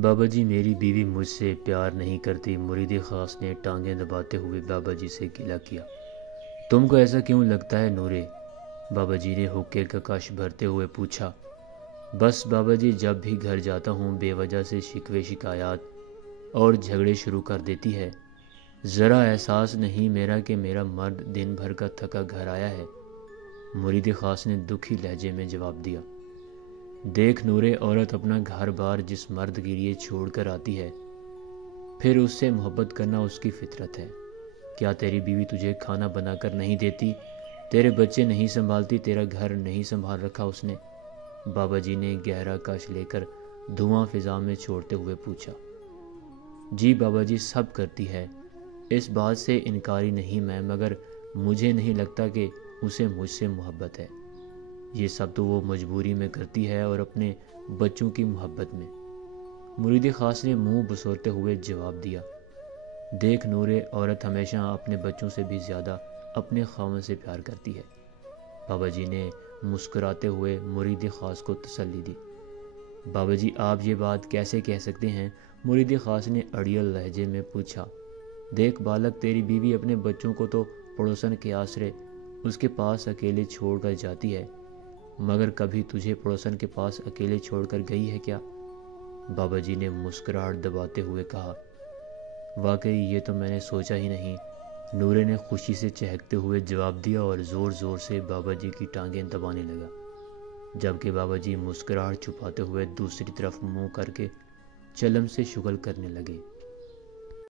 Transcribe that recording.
بابا جی میری بیوی مجھ سے پیار نہیں کرتی، مرید خاص نے ٹانگیں دباتے ہوئے بابا جی سے گلہ کیا۔ تم کو ایسا کیوں لگتا ہے نورے؟ بابا جی نے حقے کا کش بھرتے ہوئے پوچھا۔ بس بابا جی جب بھی گھر جاتا ہوں بے وجہ سے شکوے شکایات اور جھگڑے شروع کر دیتی ہے۔ ذرا احساس نہیں میرا کہ میرا مرد دن بھر کا تھکا گھر آیا ہے؟ مرید خاص نے دکھی لہجے میں جواب دیا۔ دیکھ نورے، عورت اپنا گھر بار جس مرد کے لیے چھوڑ کر آتی ہے پھر اس سے محبت کرنا اس کی فطرت ہے۔ کیا تیری بیوی تجھے کھانا بنا کر نہیں دیتی، تیرے بچے نہیں سنبھالتی، تیرا گھر نہیں سنبھال رکھا اس نے؟ بابا جی نے گہرا کش لے کر دھواں فضا میں چھوڑتے ہوئے پوچھا۔ جی بابا جی سب کرتی ہے، اس بات سے انکاری نہیں میں، مگر مجھے نہیں لگتا کہ اسے مجھ سے محبت ہے۔ یہ سب تو وہ مجبوری میں کرتی ہے اور اپنے بچوں کی محبت میں۔ مرید خاص نے منہ بسورتے ہوئے جواب دیا۔ دیکھ نورے، عورت ہمیشہ اپنے بچوں سے بھی زیادہ اپنے خاوند سے پیار کرتی ہے۔ بابا جی نے مسکراتے ہوئے مرید خاص کو تسلی دی۔ بابا جی آپ یہ بات کیسے کہہ سکتے ہیں؟ مرید خاص نے اڑیل لہجے میں پوچھا۔ دیکھ بالک، تیری بیوی اپنے بچوں کو تو پڑوسن کے آسرے اس کے پاس اکیلے چھوڑ کر جاتی ہے، مگر کبھی تجھے پڑوسن کے پاس اکیلے چھوڑ کر گئی ہے کیا؟ بابا جی نے مسکراہٹ دباتے ہوئے کہا۔ واقعی یہ تو میں نے سوچا ہی نہیں، نورے نے خوشی سے چہکتے ہوئے جواب دیا اور زور زور سے بابا جی کی ٹانگیں دبانے لگا، جبکہ بابا جی مسکراہٹ چھپاتے ہوئے دوسری طرف منہ کر کے چلم سے شغل کرنے لگے۔